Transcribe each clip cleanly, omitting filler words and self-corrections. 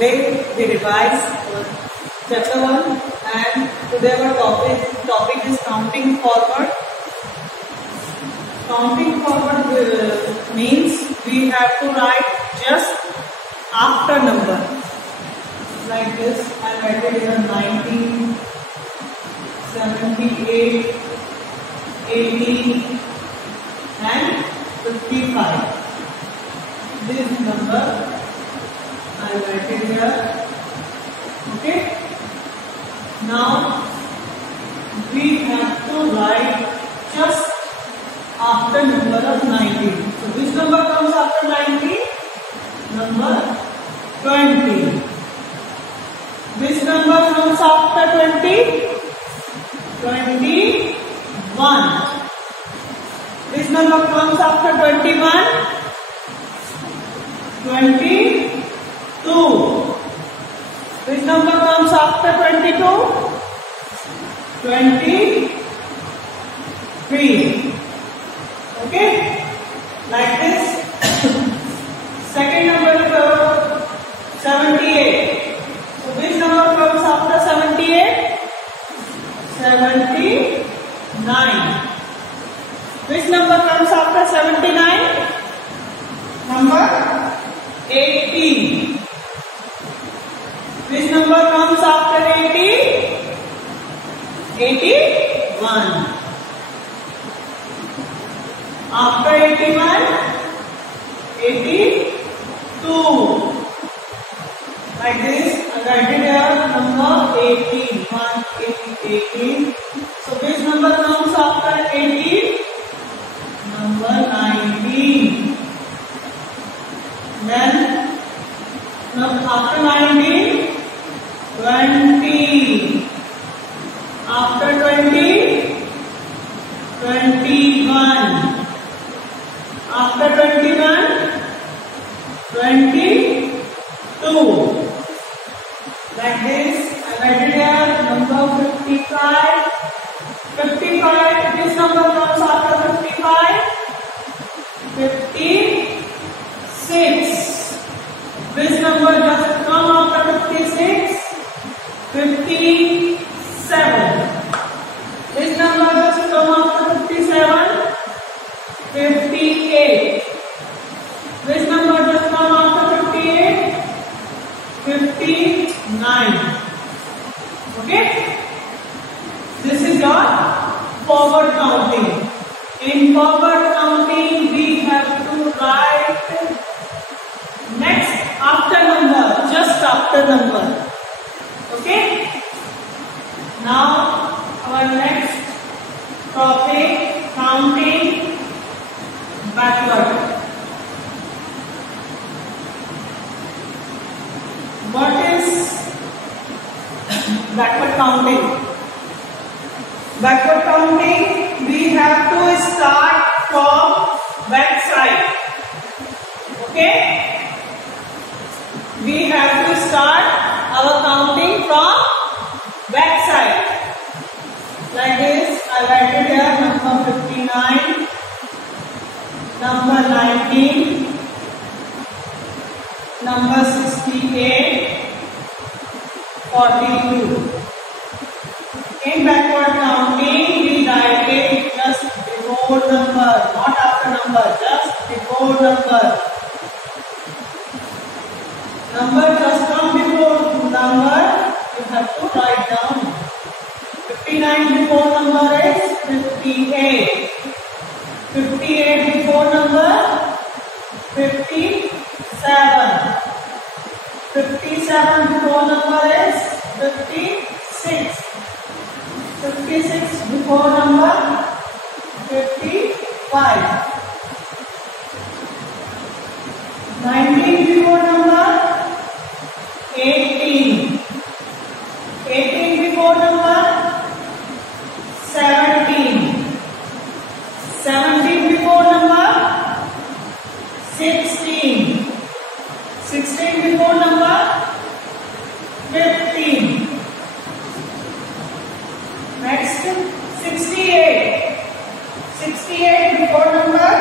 Today we revise chapter 1 and today our topic is counting forward. Counting forward means we have to write just after number. Like this, I write it here 19, 78, 80 and 55. This number I write it here. Okay. Now we have to write just after number of 19. So which number comes after 19? Number 20. Which number comes after 20? 21. Which number comes after 21? 22. Which number comes after 22? 23. Okay? Like this. Second number is 78. So which number comes after 78? 79. Which number comes after 79? Number 80. Which number comes after 80? 81. After 81, 82. Like this, I write it here, number 18. 1, 18. So which number comes after 18? Number 19. Then, after 19, 20. After 20, 21. After 21, 22. Like this, I write it here, number 55. 55, this number comes after 55. 56. Which number does come after 56? 57. This number does come after 57? 58. Which number does come after 58? 59. Okay? This is your forward counting. In forward counting, we have to write next after number, just after number. Okay? Now, our next topic, counting backward. What is backward counting? Backward counting, we have to start from back side. Okay? We have to start our counting from back side. Like this, I write it here, number 59, number 19, number 68, 42. In backward counting, we write it just before number, not after number, just before number. Number just come before number, you have to write down. 59 before number is 58. 58 before number, 57. 57 before number is 56. 56 before number, 55. 19 before number, 18. 18 before number, 17. 17 before number, 16. 16 before number, 15. Next, 68. 68 before number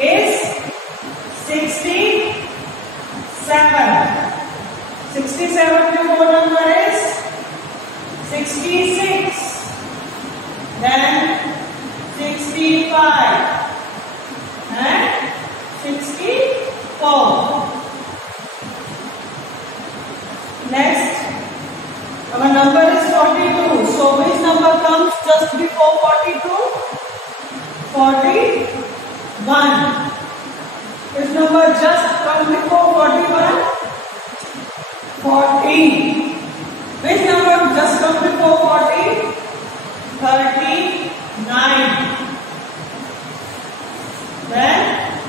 is 67. before number is 66. Then 65 and 64. Next, our number is 42. So which number comes just before 42? 41. Which number just comes before 41? 40. Which number just comes before 40? 39. Then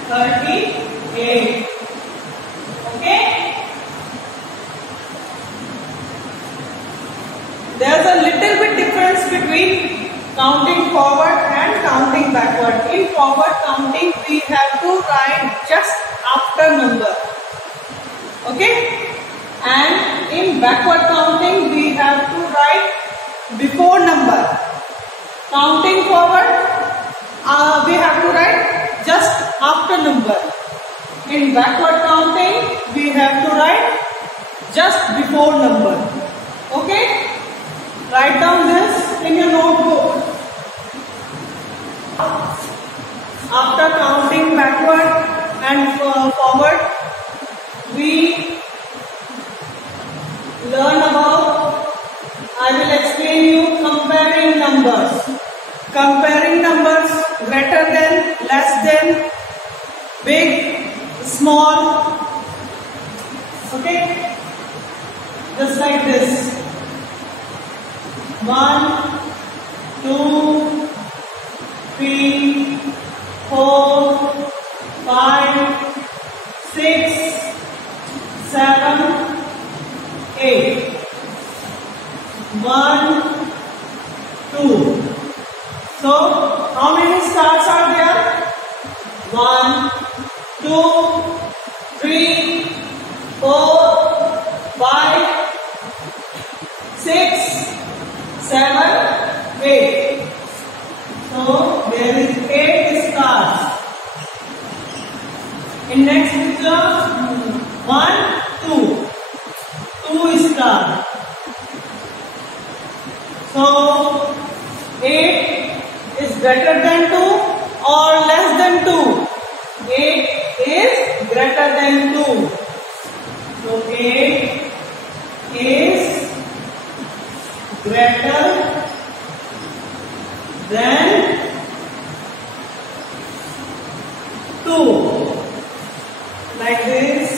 38. Okay? There's a little bit difference between counting forward and counting backward. In forward counting, we have to write just after number. Okay? And in backward counting, we have to write before number. Counting forward, we have to write just after number. In backward counting, we have to write just before number. Okay? Write down this in your notebook. After counting backward and forward, we learn about, I will explain you comparing numbers. Comparing numbers greater than, less than, big, small. Okay? Just like this. 1, 2, 3, 4, 5, 6, 7, 8. 1, 2. So, how many stars are there? 1, 2, 3, 4, 5, 6, 7, 8. So, there is 8 stars. In next picture, 1, 2. 2 stars. So, 8 is greater than 2 or less than 2? 8 is greater than 2. So, 8 is greater than 2. Like this.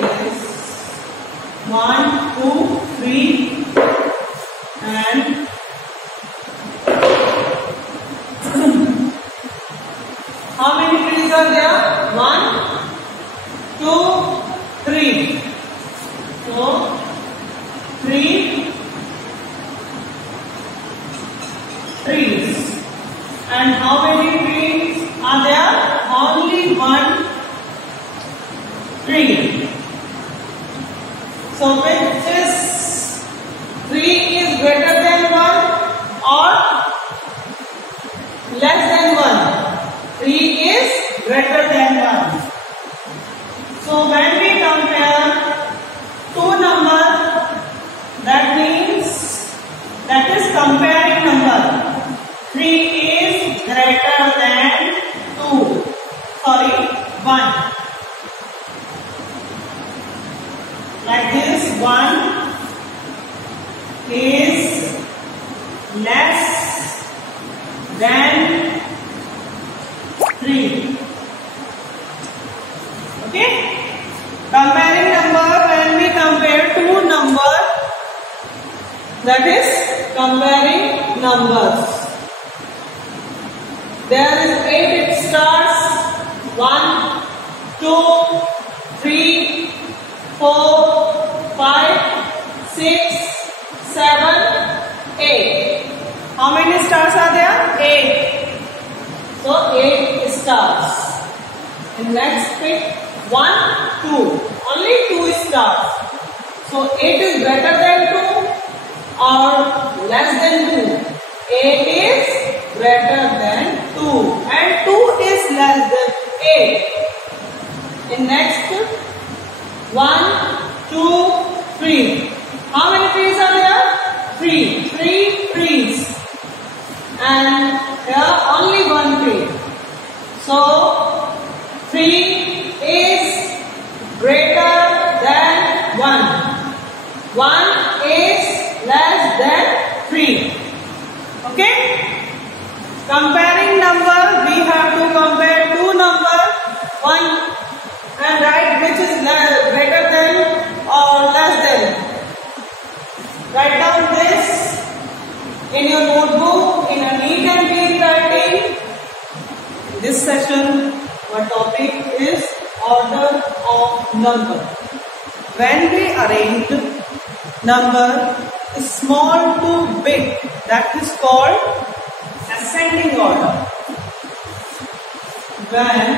Yes. 1, 2, 3 and how many trees are there? 1, 2, 3. So, 3 trees. And how many trees are there? Only 1 tree. So, which is 3 is greater than 1 or less than 1? 3 is greater than 1. So when we compare two numbers, that means that is comparing number. 3 is greater than 2. Sorry, 1. Like this, 1 is less than 3. Okay? Comparing number, when we compare two numbers, that is comparing numbers. There is 8 stars. 1, 2, 3, 4, 5, 6, 7, 8. How many stars are there? 8. So 8 stars. And next pick 1, 2. Only 2 stars. So 8 is greater than 2 or less than 2? is less than 3. Okay? Comparing number, we have to compare two numbers, one and write which is greater than or less than. Write down this in your notebook in a neat and clean writing. This session, our topic is order of number. When we arrange number small to big, that is called ascending order. When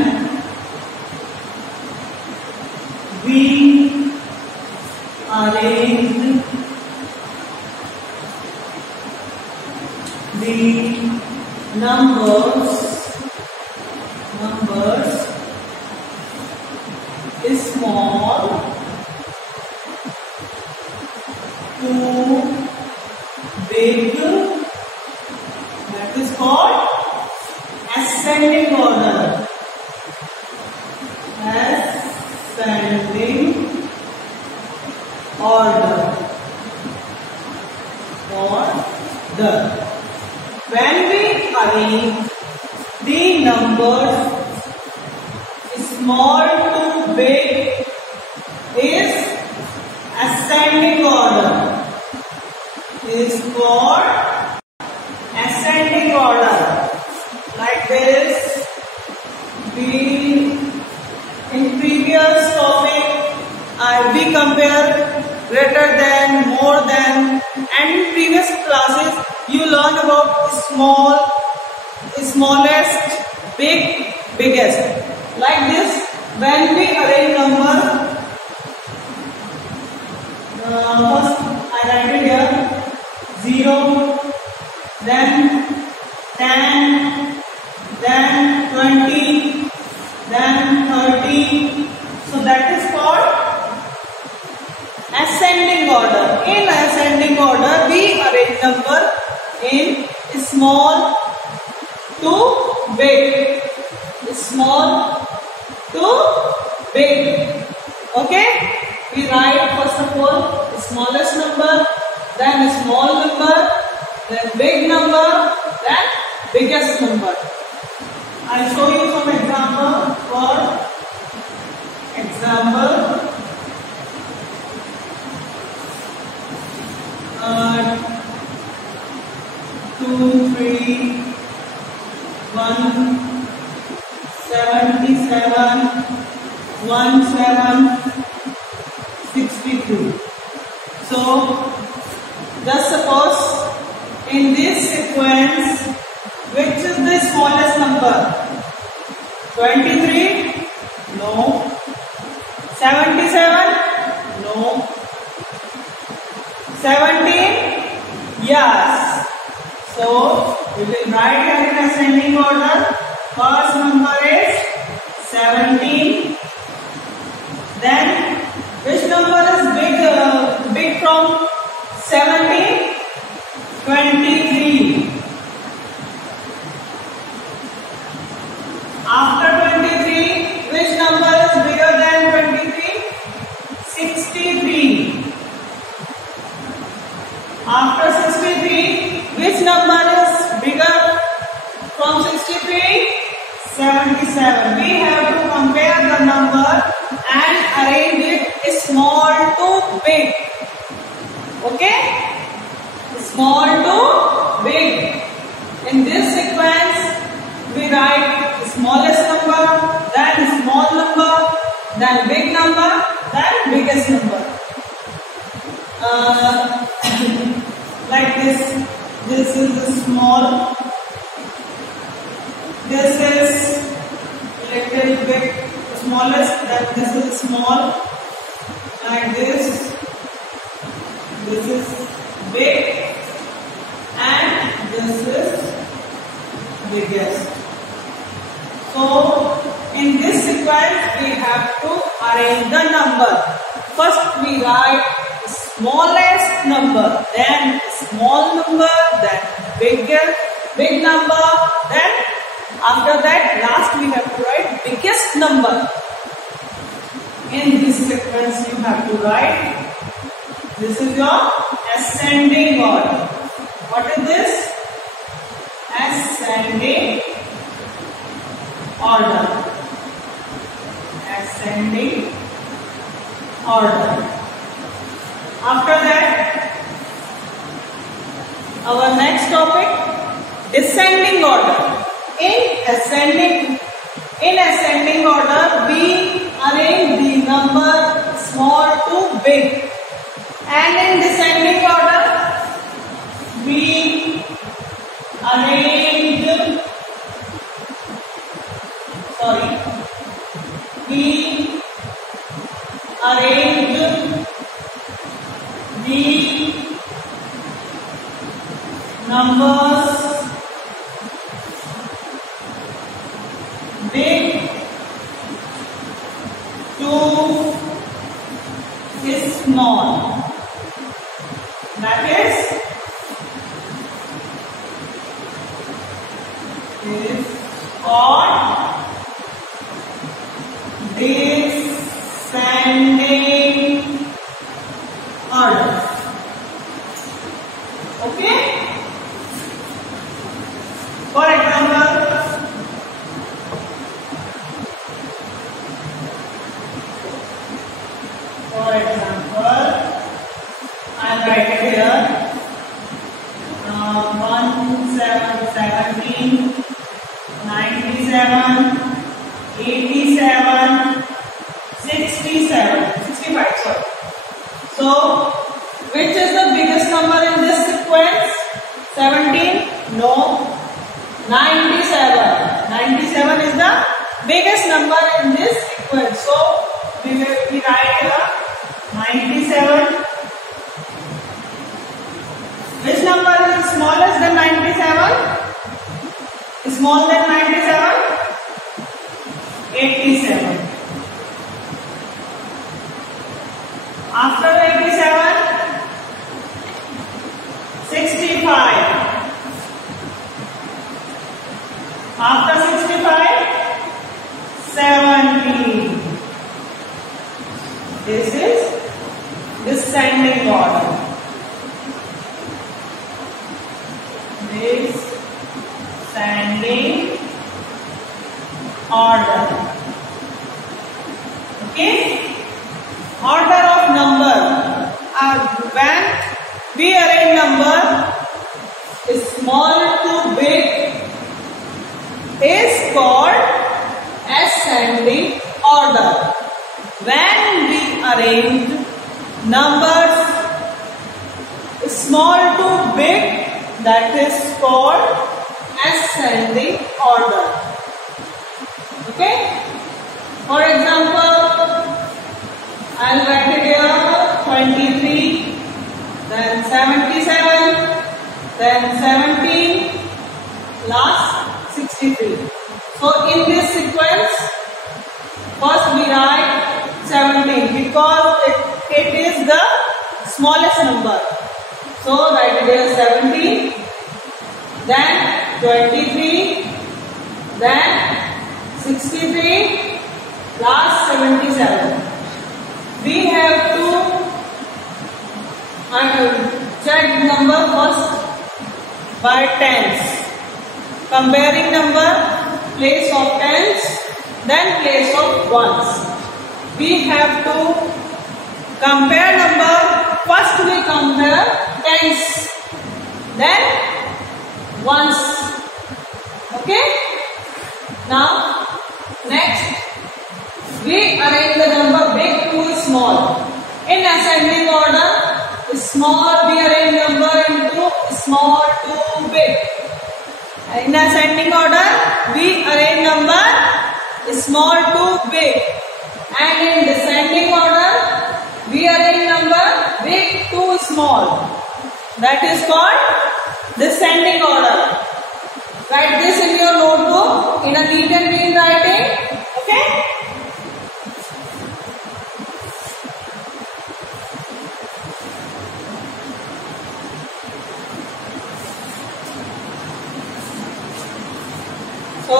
we arrange the numbers is small to big, that is called ascending order. Ascending order. When we arrange the numbers small to big is ascending order. Is called ascending order. Like this, in previous topic, we compare greater than, more than, and in previous classes you learn about small, smallest, big, biggest. Like this, when we arrange number, first I write it here 0, then 10, then 20, then 30. So that is called ascending order. In ascending order, we arrange number in small to big. Small to big. Okay? We write first of all the smallest number, then a small number, then big number, then biggest number. I'll show you some example. For example, 2, 3, 1, 77, 17, 62. So, just suppose in this sequence, which is the smallest number? 23? No. 77? No. 17? Yes. So, we will write here in ascending order. First number is 17. Then, which number is big from 17? 23. After 23, which number is bigger than 23? 63. After 63, which number is bigger from 63? 77. We have to compare the number and arrange it small to big. Okay? Small to big. In this sequence, we write the smallest number, then small number, then big number, then biggest number. Like this. This is the small. This is little bit smallest, then this is small. Like this. This is big, and this is biggest. So, in this sequence, we have to arrange the number. First, we write the smallest number, then small number, then big number, then after that, last we have to write biggest number. In this sequence, you have to write This is your ascending order. What is this? Ascending order. Ascending order. After that, our next topic, descending order. In ascending order, we arrange the number small to big, and in descending order, we arrange the numbers big to small. That is called descending order. Okay? For example, I am writing here 17, 97, 87, 65. Sorry. So, which is the biggest number in this sequence? 17? No. 97. 97 is the biggest number in this sequence. So, we write here 97. Which number is smallest than 97? Small than 97? 87. After 87, 65. After 65, 70. This is descending order. Descending order. Okay? Order of number. When we arrange number small to big is called ascending order. When we arrange numbers small to big, that is called ascending order. Okay? For example, I'll write it here 23, then 77, then 17, last 63. So in this sequence, first we write 17 because it is the smallest number. So write it here 17, then 23, then 63, last 77. We have to check number first by tens. Comparing number, place of tens, then place of ones. We have to compare number. First we compare tens, then ones. Okay? Now, next, we arrange the number big to small. In ascending order, small we arrange number into small to big. In ascending order, we arrange number small to big. And in descending order, we arrange number big to small. That is called descending order. Write this in your notebook in a neat and clean writing. Okay? So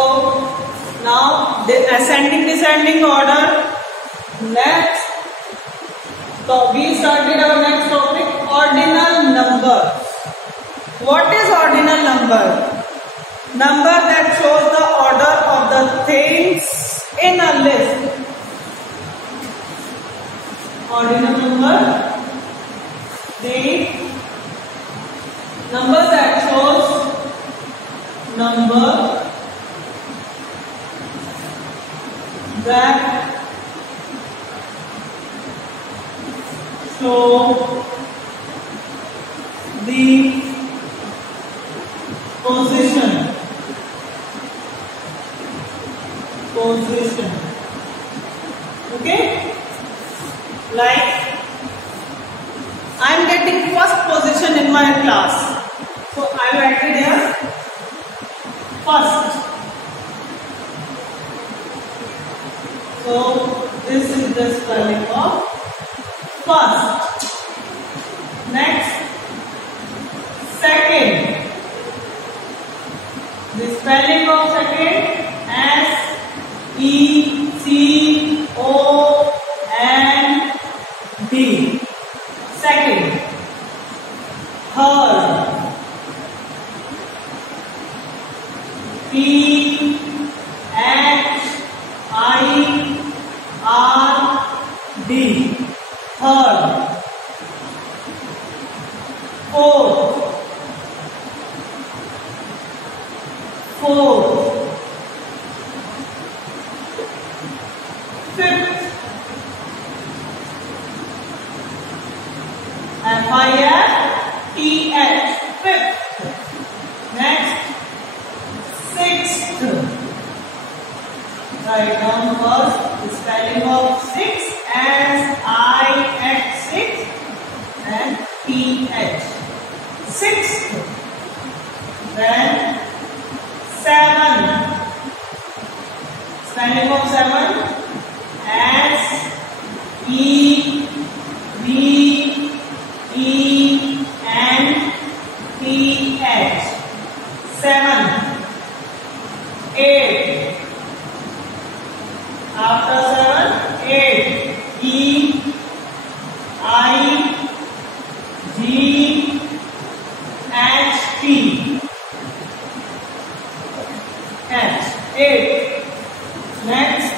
now the ascending descending order. Next, so we started our next topic. What is ordinal number? Number that shows the order of the things in a list. Ordinal number, the number that shows the position. Okay, like I am getting first position in my class, so I write it here first. So this is the spelling of first. Next, second. The spelling of second, S-E-C-O-N-D. Second. Third. T-H-I-R-D. Third. Fourth. Fifth. F-I-F-T-H. Fifth. Next, sixth. Write down first the spelling of six as I-X-6 and T-H. Sixth. Then seven. Spelling of seven S-E-V-E-N-T-H. Seven. Eight. After seven, eight. E-I-G-H-T. H. Eight. Next,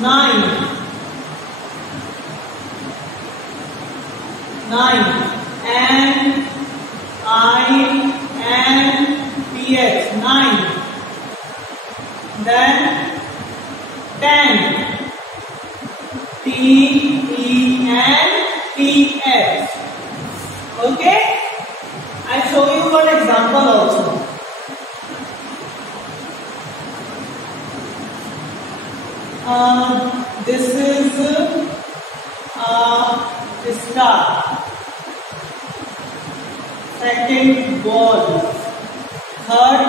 nine. N-I-N-T-H. Nine. Then 10. T-E-N-T-H. Okay? I show you one example also. This is star. Second, ball. Third,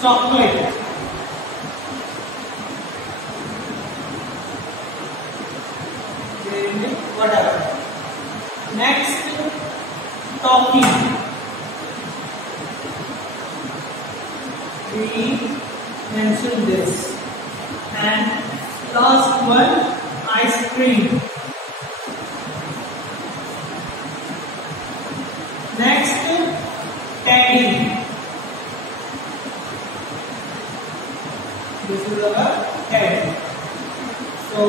chocolate. Whatever. Next, toffee. We mentioned this. And last one, ice cream. Next, teddy. This is our teddy. So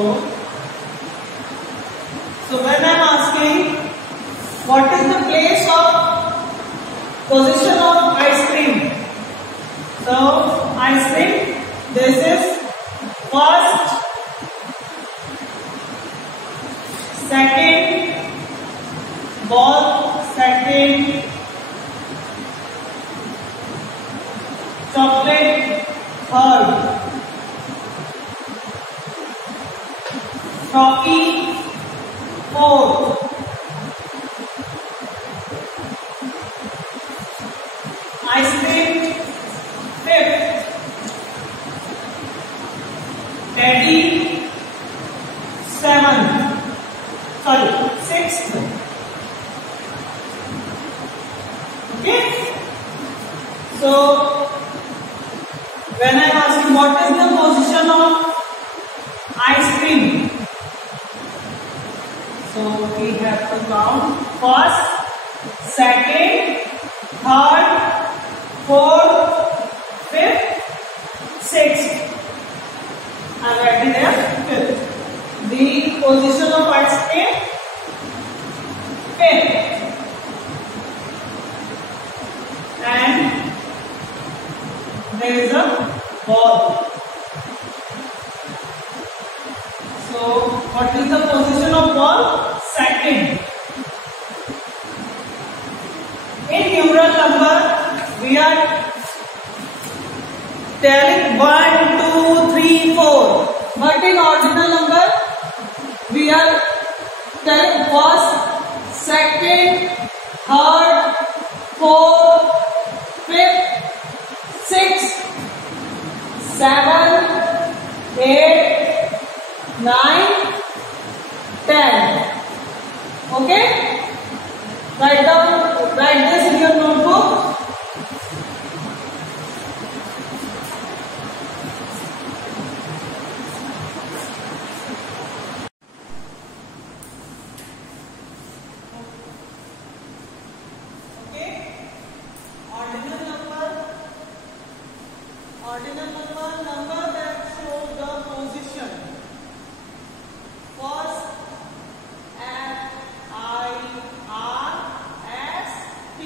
when I am asking what is the place of position of ice cream? So ice cream, this is first, second, ball, second, chocolate, third, toffee, fourth, ice cream, fifth, teddy, sixth. Okay? So when I ask what is the position of ice cream, so we have to count first, second, third, fourth, fifth, sixth. I am writing there fifth. The position of ice cream, fifth. And there is a ball. So what is the position of ball? Second. In numeral number, we are telling 1, 2, 3, 4. But in ordinal number, we are telling first, second, third, fourth, fifth, sixth, 7, 8, 9, 10. Okay? Write this in your notebook. Okay? Ordinal number that shows the position. First, F I R S T.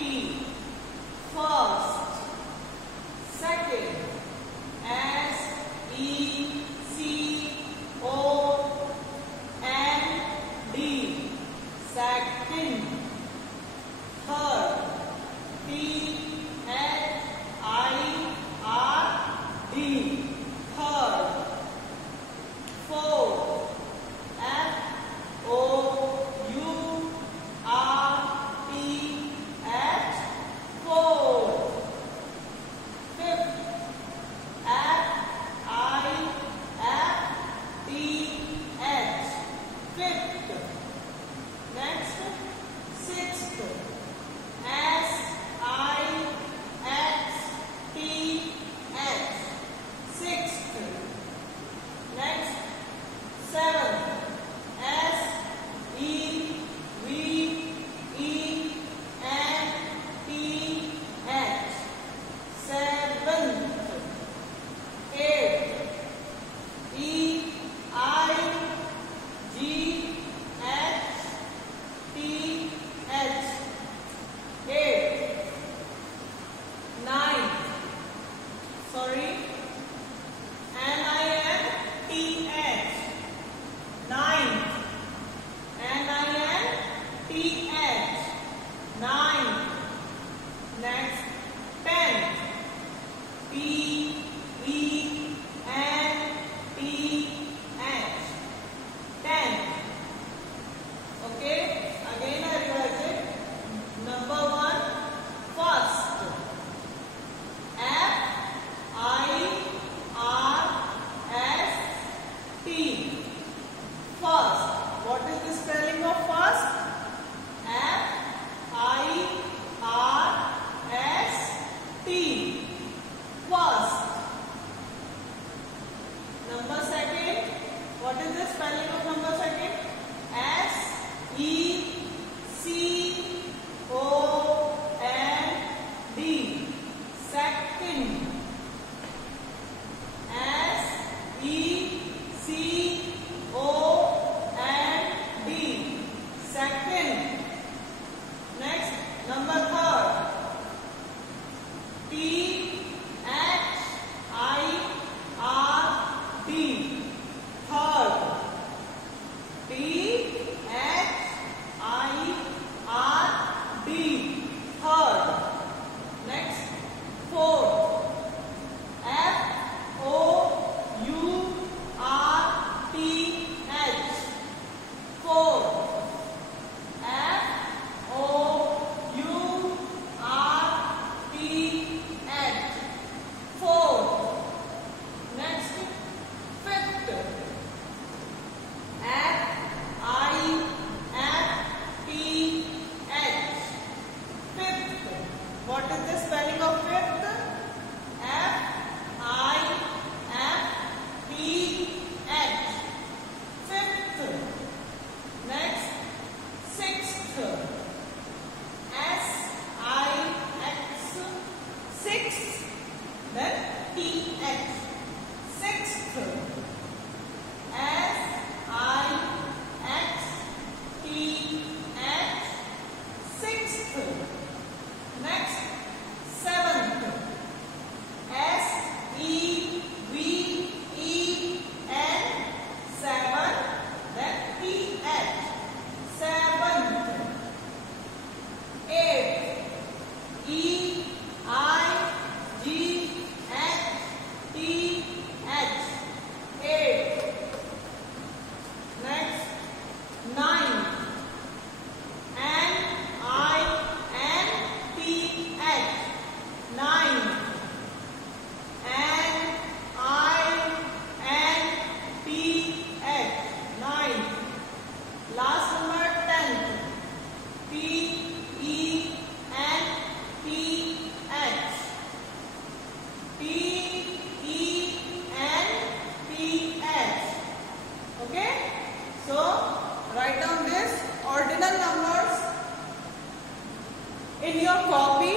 in your copy,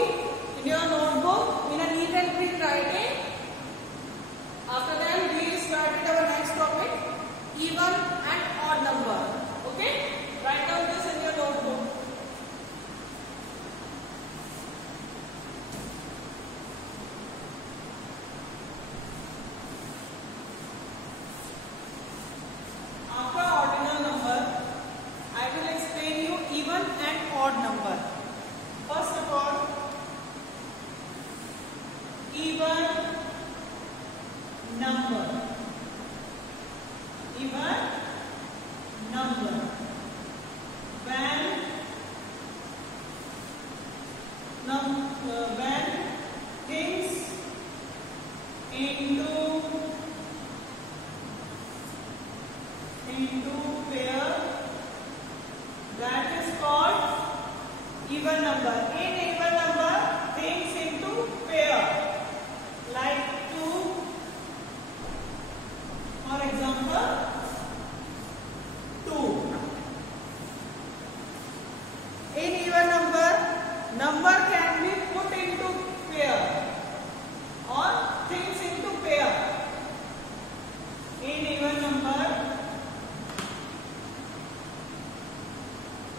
in your notebook, in a neat and clean writing. After that, we started our next topic, even and odd number. Okay? Write down this in your notebook. After ordinal number, I will explain you even and odd number. First of all, even number. Even number. When things into pair, that is called even number. In even number, things into pair, like 2, for example, 2. In even number can be put into pair or things into pair. In even number,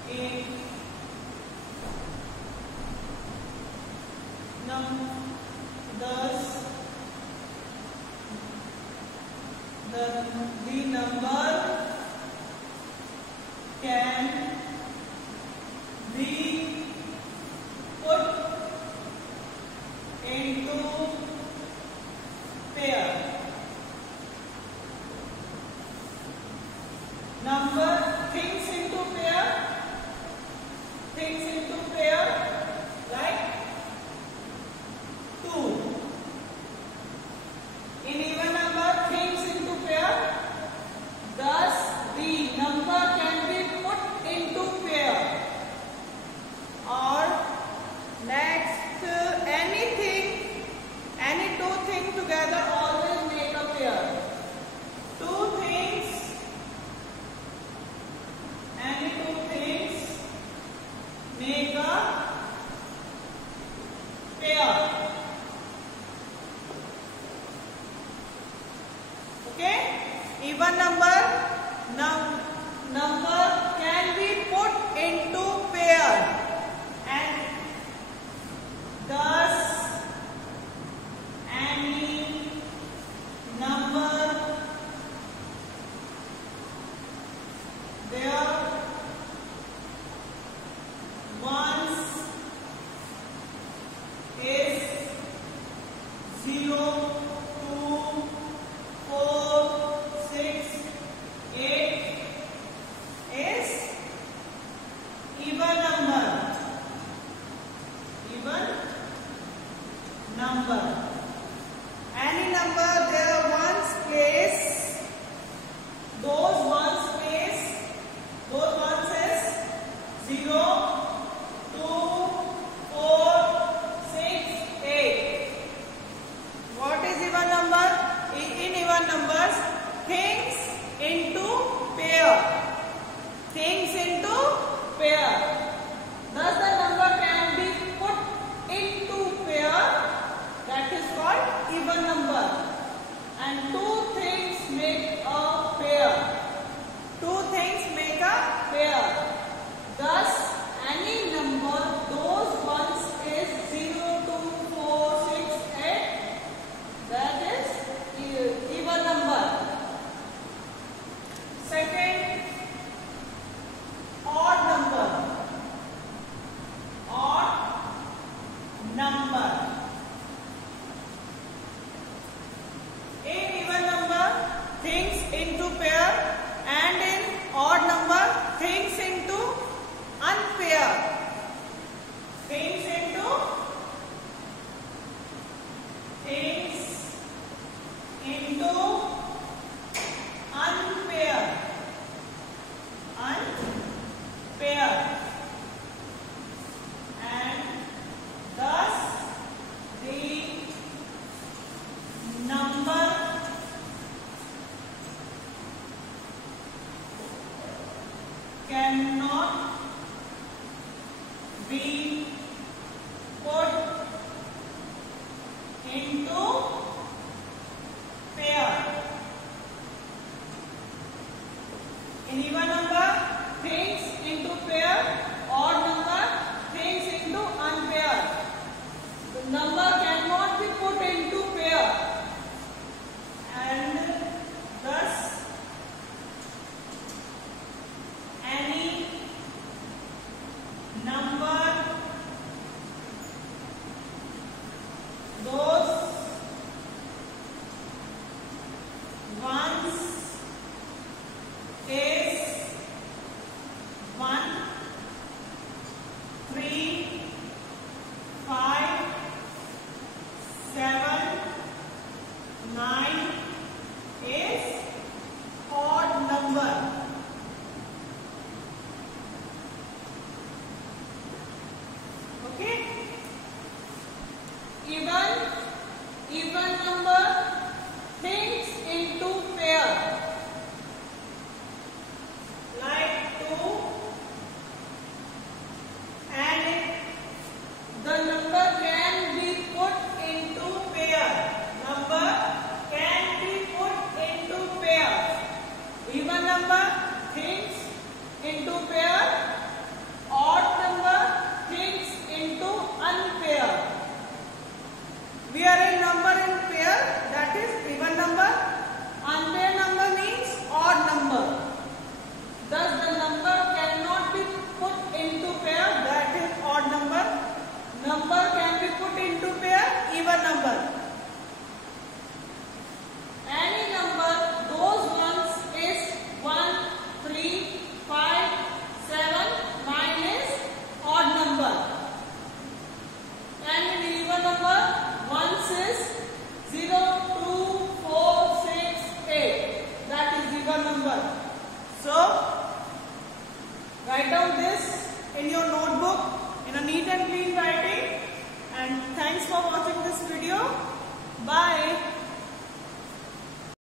the number can be put into pair. Number things into pair, like 2. In even number, things into pair, thus the number can be put into pair. Or next, any two things together always make a pair. Two things, any two things make a pair. Okay? Even number can be put into pair, and thus any number there once is 0, 2, 4, 6, 8 is even number. Even number. Any number there ones place, those ones is 0, 2, 4, 6, 8. What is even number? In even numbers, things into pair. Things into pair. Thus the number can be put into pair. That is called even number. And two things make a pair. Two things make a pair. Thus any number, those ones is 0, 2, 4, 6, 8. That is even number. Second, odd number. Odd number. In even number, things into pair, and in odd number, things into unpair. Things into unpair. And thus the number cannot be